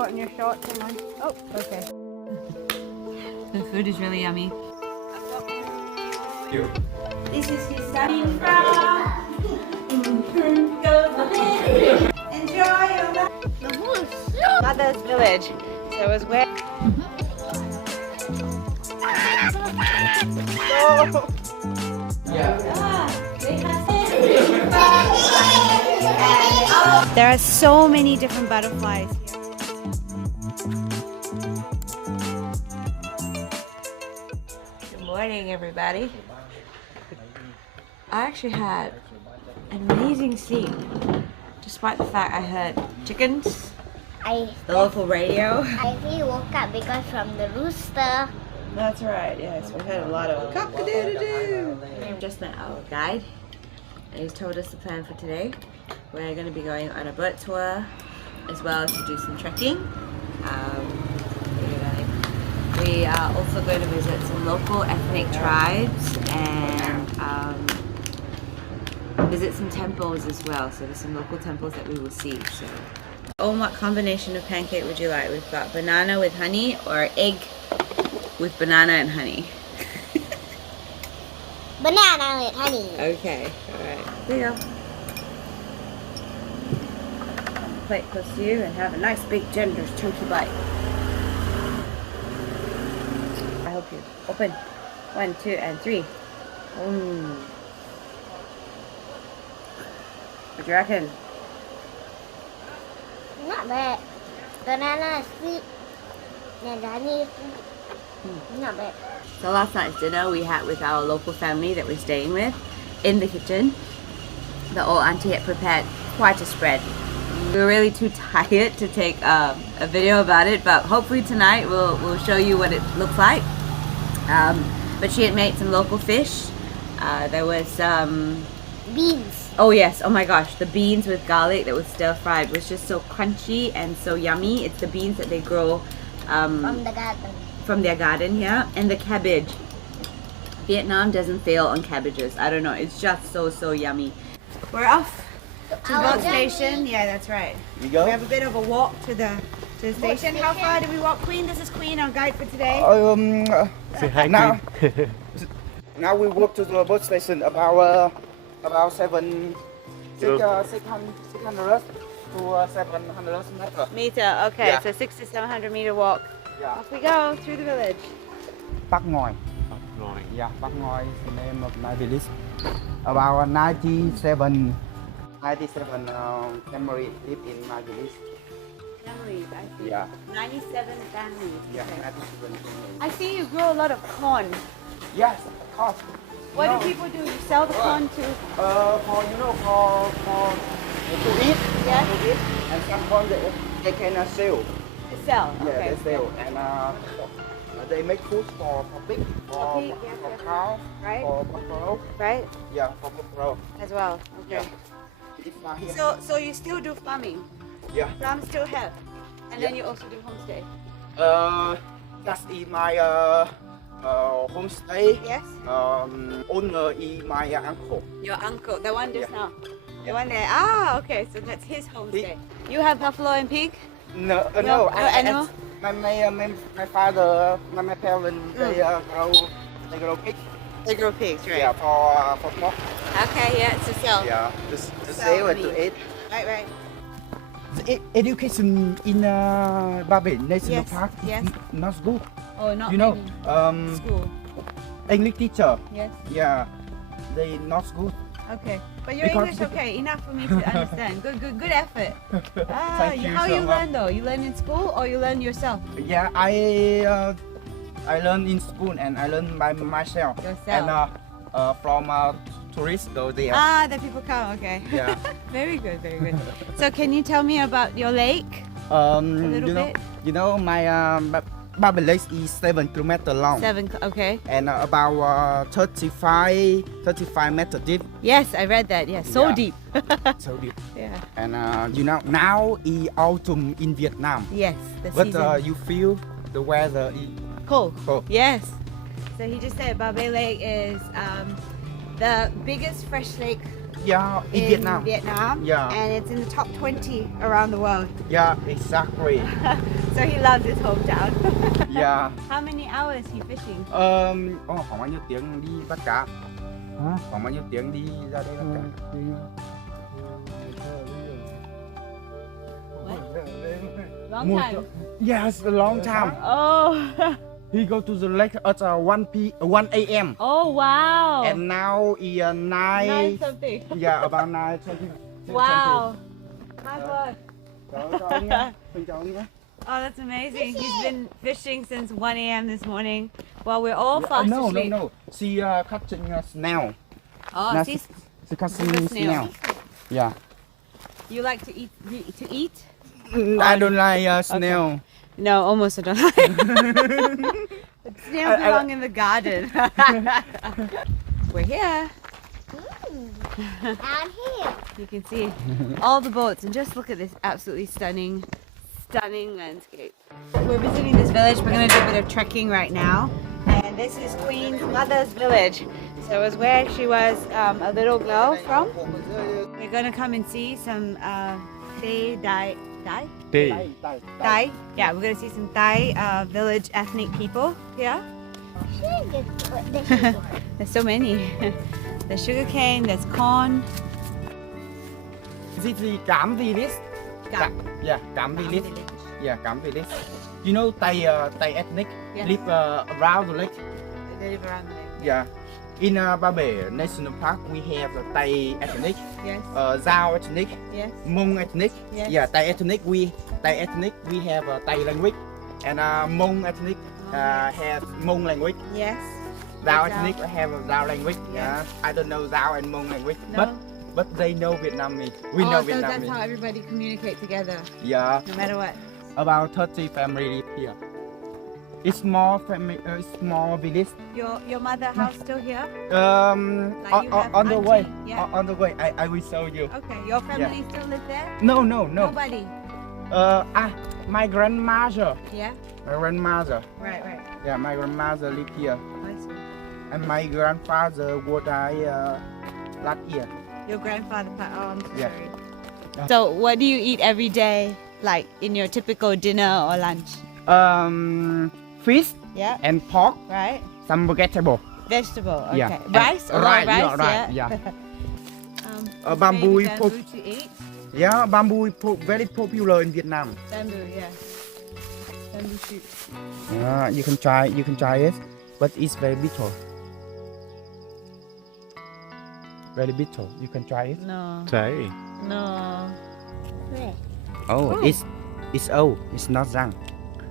forgotten your shorts. Hang on. Oh, okay. The food is really yummy. This is his starting from. Enjoy your mother's village. So it was where. There are so many different butterflies here. Good morning, everybody. I actually had an amazing sleep, despite the fact I heard chickens, the local radio. I really woke up because from the rooster. That's right, yes, we heard a lot of cock-a-doodle-doo. Just met our guide, and he's told us the plan for today. We're going to be going on a boat tour, as well as to do some trekking. We are also going to visit some local ethnic tribes and visit some temples as well. So there's some local temples that we will see. So, what combination of pancake would you like? We've got banana with honey or egg with banana and honey. Banana with honey. Okay, alright. Here you go. Plate close to you and have a nice big generous chunky bite. I hope you open. 1, 2, and 3. What do you reckon? Not bad. Banana is sweet and the honey is not bad. So last night's dinner we had with our local family that we're staying with in the kitchen. The old auntie had prepared quite a spread. We were really too tired to take a video about it, but hopefully tonight we'll show you what it looks like. But she had made some local fish. There was Beans. oh yes, oh my gosh, the beans with garlic that was stir fried was just so crunchy and so yummy. It's the beans that they grow From the garden. from their garden here, and the cabbage. Vietnam doesn't fail on cabbages. I don't know, it's just so yummy. We're off to the boat station. Yeah, that's right. You go? We have a bit of a walk to the station. How far do we walk, Queen? This is Queen, our guide for today. Say hi, now, Queen. now we walk to the boat station about 600 to 700 meters. Meter, okay, Yeah. so 600 to 700 meter walk. Yeah. Off we go through the village. Bắc Ngòi. Rồi. Yeah, Bắc Ngòi is the name of my village. About 97 family live in my village. Families, I see. Yeah. 97 families. Yeah, Okay. 97 families. I see you grow a lot of corn. Yes, of course. What No. do people do? You sell the corn to? For to eat. Yes. To eat, and some corn they can sell. To sell. Yeah, Okay. they sell, and they make food for pig, for pig, yes, yes. cow, Right. for buffalo. Right? Yeah, for buffalo. As well. Okay. Yeah. It's not here. So you still do farming? Yeah. Farm still have? And then Yeah. you also do homestay? That's in my homestay. Yes? Owner is my uncle. Your uncle, the one just Yeah. now? The Yeah. one there? Ah, okay, so that's his homestay. You have buffalo and pig? No, No, no. no animal? My father, my parents, they grow pig. They grow pigs, right? Yeah, for pork. Okay, yeah, to sell. Yeah, to Sell sell and to meat. eat. Right, right. Education in Babe National Yes, Park yes. is not good. Oh, not You know, in school. English teacher, Yes. yeah, they not good. Okay. But your Because- English okay, enough for me to understand. Good effort. Thank you How so you much. learn though? You learn in school or you learn yourself? Yeah, I learn in school and I learn by myself. Yourself. And from tourists go there. Ah, the people come, okay. Yeah. Very good, very good. So can you tell me about your lake? little bit? You know my Babe Lake is 7 kilometers long 7, okay. and about 35 meters deep. Yes, I read that, yes. So Yeah. deep. So deep. Yeah. And you know now is autumn in Vietnam, Yes, the but season. you feel the weather is Cold. cold. Yes. So he just said Babe Lake is the biggest fresh lake Yeah, in Vietnam. Vietnam. Yeah. And it's in the top 20 around the world. Yeah, exactly. So he loves his hometown. Yeah. How many hours he fishing? Khoảng bao nhiêu tiếng đi bắt cá? Hả? Khoảng bao nhiêu tiếng đi ra đây bắt cá? Long time. Yes, a long time. Oh. He go to the lake at 1 a.m. Oh wow. And now he 9. 9 something. Yeah, about 9:20. Wow. My God. Oh, Oh, that's amazing. He's been fishing since 1 a.m. this morning while we're all fast asleep. No. She catching snail. Oh, No, she's she catching snail. snail. Yeah. You like to eat? I don't like snail. No, almost I don't like. But snails belong in the garden. We're here. Down here. You can see all the boats, and just look at this absolutely stunning landscape. We're visiting this village. We're going to do a bit of trekking right now, and this is Queen's mother's village. So it was where she was a little girl from. We're going to come and see some Thai. Yeah, we're going to see some Thai village ethnic people here. There's so many. There's sugarcane, there's corn. Is it Cam village? Yeah, Cam village. Yeah, Cam village. You know Thai ethnic Yes. live around the lake. They live around the lake. Yeah. In Ba Bể National Park we have Thai ethnic, Yes. Dao ethnic, Yes. Hmong ethnic. Yes. Yeah, Thai ethnic we have Thai language, and Hmong ethnic have Hmong language. Yes. Dao Dao. ethnic have Dao language. Yeah. I don't know Dao and Hmong language, No. but they know Vietnamese. We know So that's how Vietnamese. everybody communicate together, Yeah. no matter what. About 30 family live here. It's small family, small village. Your mother house still here? Like you have on the way. auntie, yeah. On the way, I will show you. Okay. Your family still live there? No. Nobody. My grandmother. Yeah. My grandmother. Right. Yeah, my grandmother live here, I see. and my grandfather would die last year. Your grandfather. Oh, I'm so Yeah. sorry. So, what do you eat every day, like in your typical dinner or lunch? Fish Yeah. and pork, Right. some vegetable. Vegetable. Okay. Yeah. Rice. A lot of Right, rice. yeah, Yeah. Bamboo Baby pop- bamboo to eat. Yeah, bamboo is very popular in Vietnam. Bamboo. Yeah. Bamboo shoot. Yeah, you can try it, but it's very bitter. Very bitter. You can try it. No. Say. No. Where? Oh, Oh. it's old. It's not young.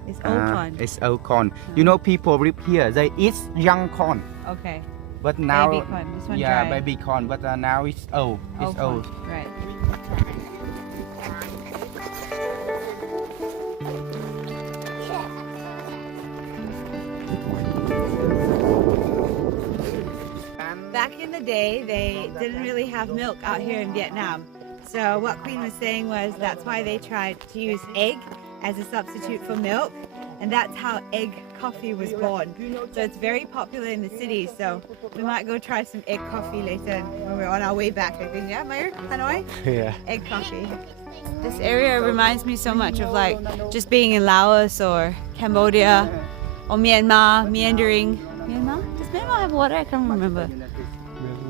It's old corn. It's old corn. You know, people live here. They eat young corn, Okay. but now Baby corn. This one yeah, dry. baby corn. But now it's old. It's corn. old. Right. Back in the day, they didn't really have milk out here in Vietnam. So what Queen was saying was that's why they tried to use egg as a substitute for milk, and that's how egg coffee was born. So it's very popular in the cities. So we might go try some egg coffee later when we're on our way back. I think, yeah, Meyer, Hanoi, Yeah. egg coffee. This area reminds me so much of like just being in Laos or Cambodia or Myanmar, meandering. Myanmar? Does Myanmar have water? I can't remember.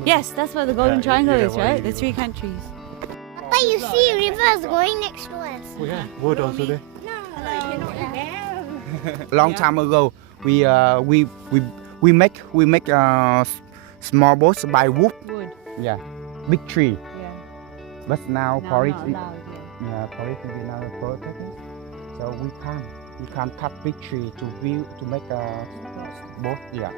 Yes, that's where the Golden Yeah, Triangle yeah, is, where right? you The go. three countries. But you see rivers going next to us. Oh yeah. Wood also there. Long Yeah. time ago, we make small boats by wood. Wood. Yeah, big tree. Yeah. But now No, forest, not allowed, yeah. yeah, forest in Vietnam is protected. So we can't cut big tree to make a boat. Yeah.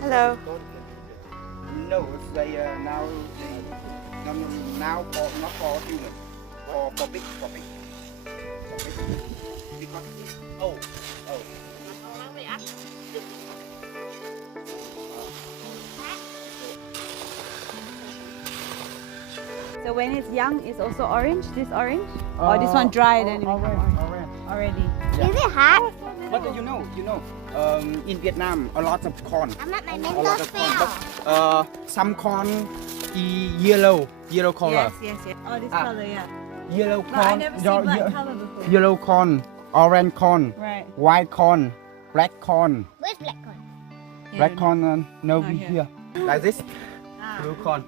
Hello. No, they now for not for human, for big. Because oh. So So when it's young, it's also orange. This orange, or this one dried and it becomes orange Orange. already. Is it hot? But you know, in Vietnam, a lot of corn. I'm at my A mental lot of corn. spell. But some corn yellow color. Yes. Oh, this Ah. color, yeah. Yellow But I corn. never seen black color before. Yellow corn, orange corn, Right. white corn, black corn. Where's black corn? Black corn, no, Not be here. here. Like this, Ah. blue corn.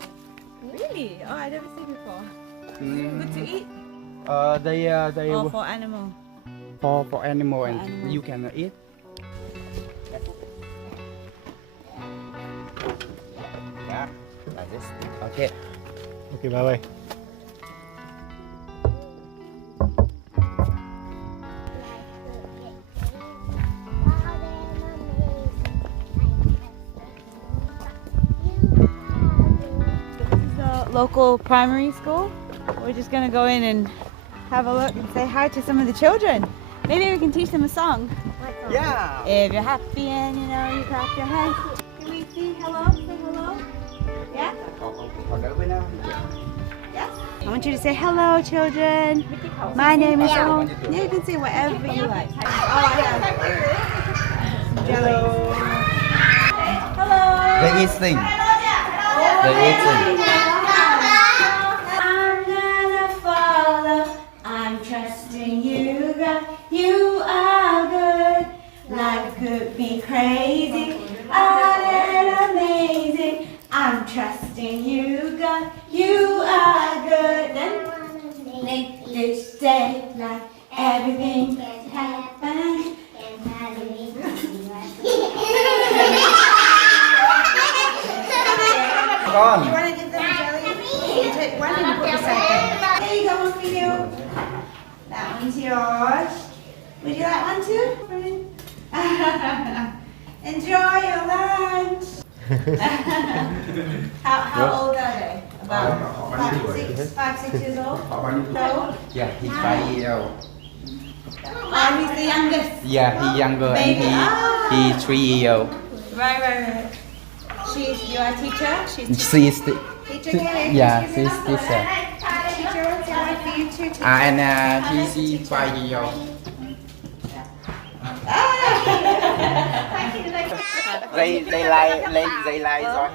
Really? Oh, I never seen before. Mm, Good to eat. they Or for animal. for animal and animal. you can eat. Yeah, like this. Okay. Okay, bye bye. This is the local primary school. We're just gonna go in and have a look and say hi to some of the children. Maybe we can teach them a song. Yeah. If you're happy and you know you clap your hands. Can we say hello? Say hello? Yeah? Yes? I want you to say hello, children. My name is Yeah. Yeah, you can say whatever you like. Oh, I have jelly. Hello. They eat thing. They eat thing. I'm gonna follow. I'm trusting you, God. You are good. Life could be crazy, odd and amazing. I'm trusting you, God. You are good. Then make this day like everything can happen. Con. You want to give them a jelly? You take one and you put the second. There you go, one for you. That one's yours. Would you like one too? Enjoy your lunch. How old are they? About 5, 6 years old? No? Yeah, he's 5 years old. Oh, he's the youngest. Yeah, he younger Baby. and he 3 years old. Right. She's your teacher? She's She's the, teacher here? yeah, she's teacher. Teacher, what's it like for you two? And he's 5 years old. They like your hair. They like your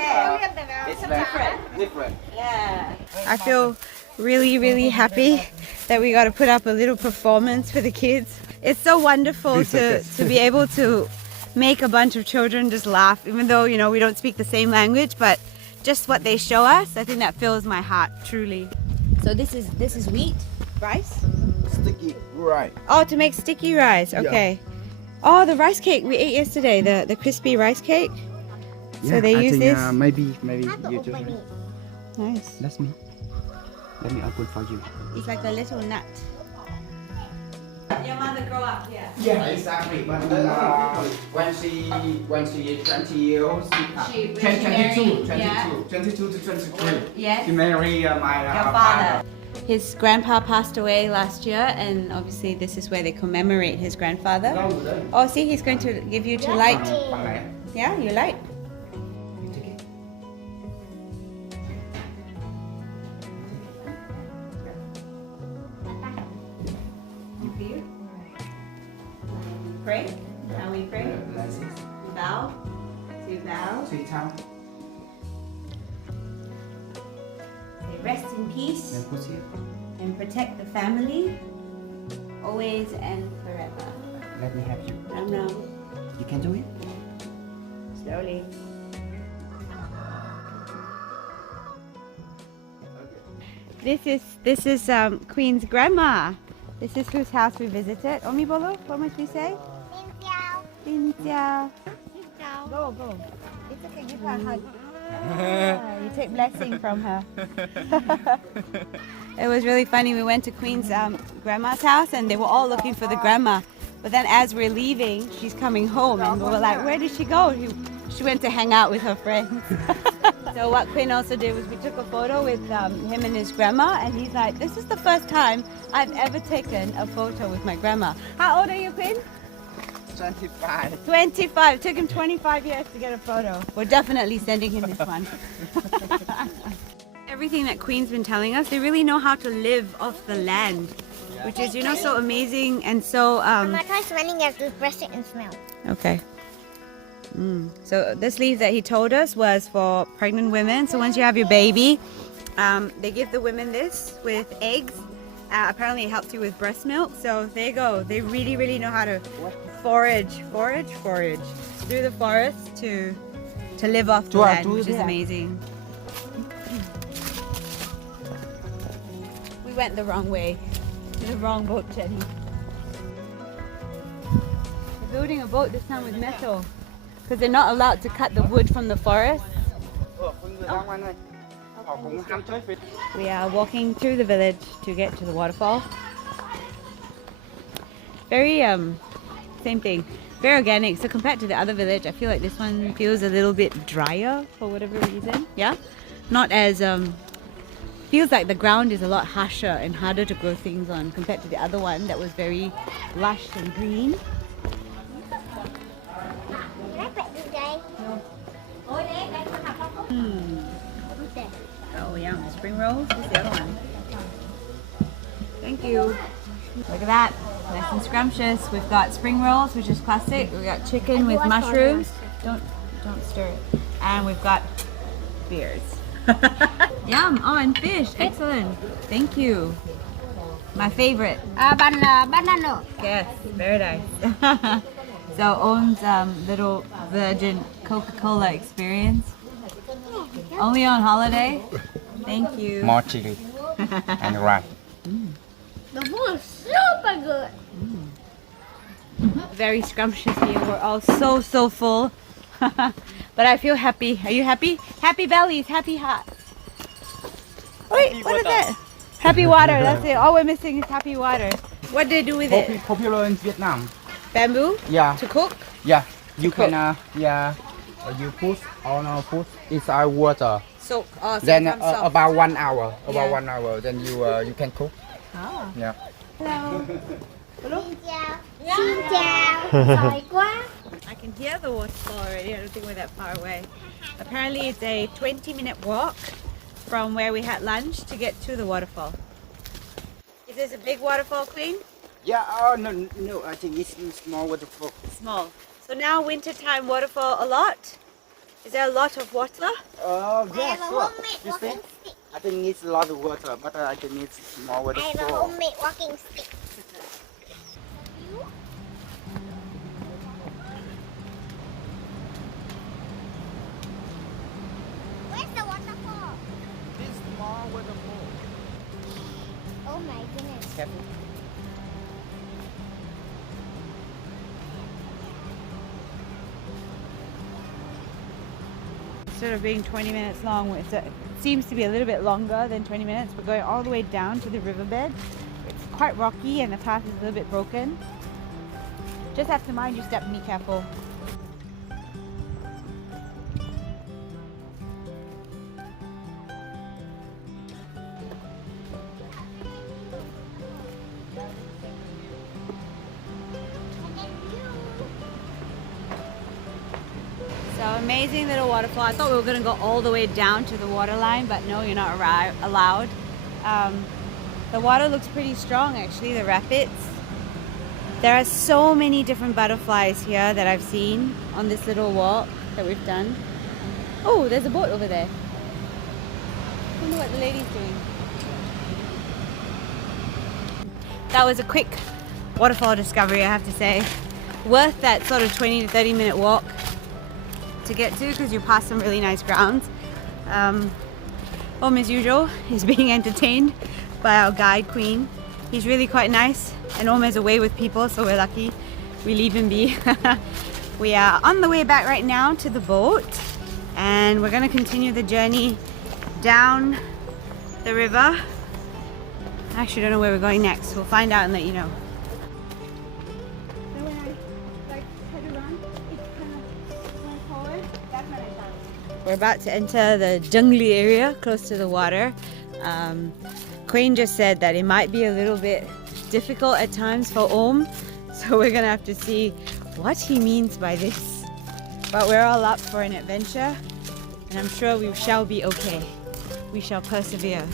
hair. It's different. Yeah. I feel really happy that we got to put up a little performance for the kids. It's so wonderful to be able to make a bunch of children just laugh, even though, you know, we don't speak the same language, but just what they show us, I think that fills my heart, truly. So this is wheat, rice? Sticky, right. Oh, to make sticky rice, okay. Oh, the rice cake we ate yesterday, the crispy rice cake. So they use this? Maybe How to you just... open it? Nice. Let me open for you. It's like a little nut. Your mother grow up here? Yeah, exactly. But when she is 20 years old, She 22 yeah. to 23. Yes. She married my Your father. His grandpa passed away last year, and obviously this is where they commemorate his grandfather. Oh, see, he's going to give you to light. Bằng này. Yeah, you light. You take it. Pray. How we pray? Like this. Bow. To bow. Sweet town. Say, rest in peace Then put here. and protect the family, always and forever. Let me help you. Ram ram. You can do it. Slowly. This is Queen's grandma. This is whose house we visited. Omi bolo, what must we say? Xin chào. Go. It's okay, give her a hug. Ah, you take blessing from her. It was really funny. We went to Queen's grandma's house and they were all looking for the grandma. But then as we're leaving, she's coming home and we were like, where did she go? She went to hang out with her friends. So what Quinn also did was we took a photo with him and his grandma, and he's like, this is the first time I've ever taken a photo with my grandma. How old are you, Quinn? 25. 25. It took him 25 years to get a photo. We're definitely sending him this one. Everything that Queen's been telling us, they really know how to live off the land, which is, you know, so amazing and so I'm gonna try smelling it to brush it and smell. Okay. So this leaf that he told us was for pregnant women. So once you have your baby, they give the women this with eggs. Apparently it helps you with breast milk. So there you go. They really, really know how to forage through the forest to live off the land, which is amazing. We went the wrong way, to the wrong boat, Jenny. They're building a boat this time with metal because they're not allowed to cut the wood from the forest. We are walking through the village to get to the waterfall. Very, same thing, very organic. So compared to the other village, I feel like this one feels a little bit drier for whatever reason. Yeah, not as, feels like the ground is a lot harsher and harder to grow things on compared to the other one that was very lush and green. Can I pet this guy? Oh yeah, spring rolls. What's the other one? Thank you. Look at that, nice and scrumptious. We've got spring rolls, which is classic. We've got chicken with mushrooms. Don't stir it. And we've got beers. Yum! Oh, and fish. Excellent. Thank you. My favorite. Banana. Yes, very nice. So owns little virgin Coca-Cola experience. Only on holiday. Thank you. More chili and rice. The food is super good. Very scrumptious meal. We're all so full. But I feel happy. Are you happy? Happy bellies, happy hearts. Wait, what is that? Happy water, that's it. All we're missing is happy water. What do they do with it? Popular in Vietnam. Bamboo? Yeah. To cook? Yeah. You cook. can you put put inside water. Soak. Oh, so Then it becomes soft. about 1 hour. Yeah. About 1 hour. Then you can cook. Ah. Yeah. Hello. Xin chào. Xin chào. Giỏi quá. I can hear the waterfall already. I don't think we're that far away. Apparently it's a 20-minute walk from where we had lunch to get to the waterfall. Is this a big waterfall, Queen? Yeah. No. I think it's small waterfall. Small. So now wintertime waterfall a lot? Is there a lot of water? I Yeah, have a sure. homemade You walking see? stick. I think it's a lot of water, but I think it's small I have a waterfall. homemade walking stick. Where's the waterfall? This small waterfall. Oh my goodness. Careful. Instead of being 20 minutes long, it seems to be a little bit longer than 20 minutes. We're going all the way down to the riverbed. It's quite rocky and the path is a little bit broken. Just have to mind your step and be careful. So amazing little waterfall. I thought we were going to go all the way down to the water line, but no, you're not allowed. The water looks pretty strong actually, the rapids. There are so many different butterflies here that I've seen on this little walk that we've done. Oh, there's a boat over there. I wonder what the lady's doing. That was a quick waterfall discovery, I have to say. Worth that sort of 20 to 30 minute walk to get to because you pass some really nice grounds. As usual, is being entertained by our guide Queen. He's really quite nice and Oma's away with people, so we're lucky we leave him be. We are on the way back right now to the boat and we're going to continue the journey down the river. I actually don't know where we're going next. We'll find out and let you know. So when I head around, it's kind of going forward. That's when I start. We're about to enter the jungly area close to the water. Queen just said that it might be a little bit difficult at times for Om, so we're gonna have to see what he means by this. But we're all up for an adventure and I'm sure we shall be okay. we shall persevere.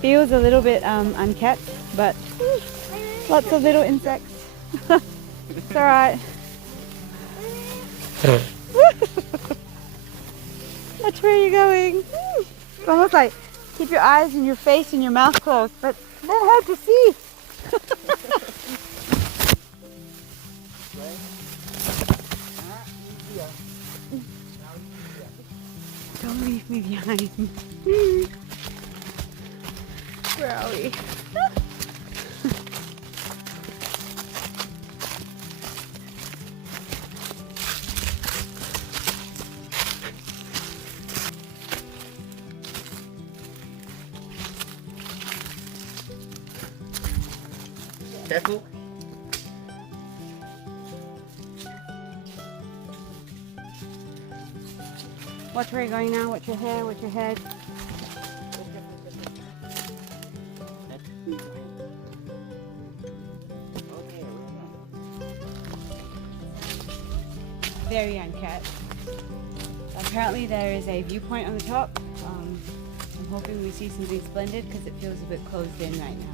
Feels a little bit unkept, but lots of little insects. It's alright. Watch where you're going. It's almost like keep your eyes and your face and your mouth closed, but they're hard to see. Don't leave me behind. Where are we? Careful. Watch where you're going now. Watch your hair. Watch your head. Very unkept. Apparently there is a viewpoint on the top. I'm hoping we see something splendid because it feels a bit closed in right now.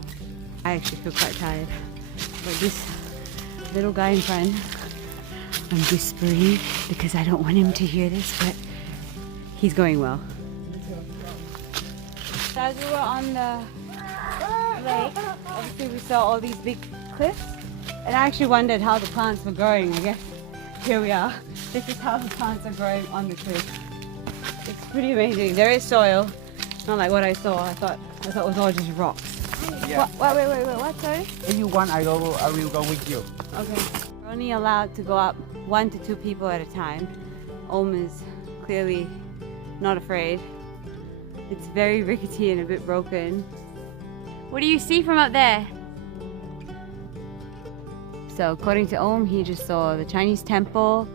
I actually feel quite tired. But this little guy in front, I'm whispering because I don't want him to hear this, but he's going well. So as we were on the lake, obviously we saw all these big cliffs, and I actually wondered how the plants were growing. I guess here we are. This is how the plants are growing on the cliff. It's pretty amazing. There is soil, not like what I saw. I thought it was all just rocks. Yeah. Wait, what, sorry? If you want, I will go with you. Okay. We're only allowed to go up 1 to 2 people at a time. Is clearly not afraid. It's very rickety and a bit broken. What do you see from up there? So according to he just saw the Chinese temple,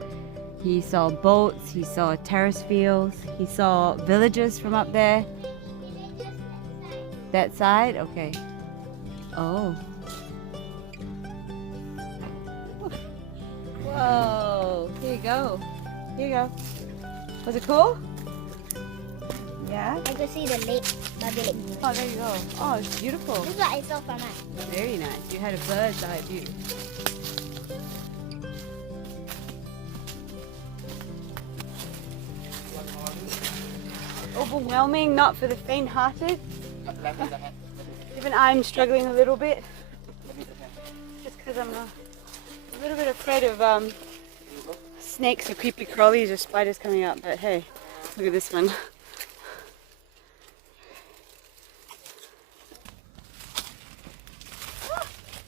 he saw boats, he saw terrace fields, he saw villages from up there. That side? Okay. Oh. Whoa. Here you go. Here you go. Was it cool? Yeah? I could see the lake, Baby Lake. Oh, there you go. Oh, it's beautiful. This is what I saw from it. Very nice. You had a bird's eye view. Overwhelming, not for the faint-hearted. Even I'm struggling a little bit. Just because I'm a little bit afraid of snakes or creepy crawlies or spiders coming up. But hey, look at this one.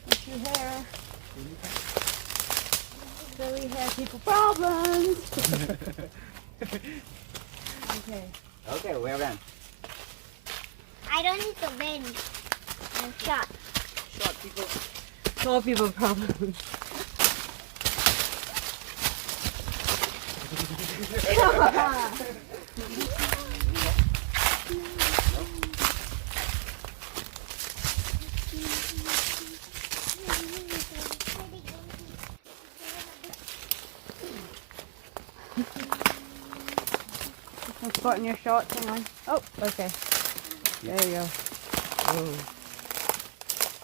What's your hair? Silly hair people problems. Okay. Okay, well done. I don't need to bend. I'm short. Short people. Tall people problems. Some spot in your shorts, hang on. Oh, okay. There you go. Oh.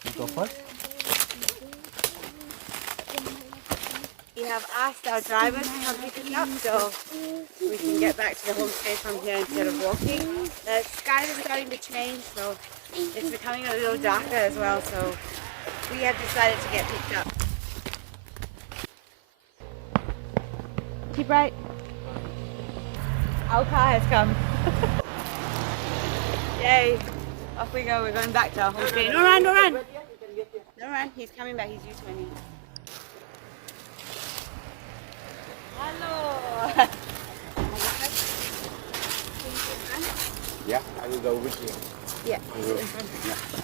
You go first? We have asked our driver to come pick us up so we can get back to the homestay from here instead of walking. The skies are starting to change, so it's becoming a little darker as well, so we have decided to get picked up. Keep right. Our car has come. Yay. Off we go. We're going back to our homestay. No run, no run. No run. He's coming back. He's used to my name. Hello. Yeah, I will go with you. Yeah. I will. Yeah.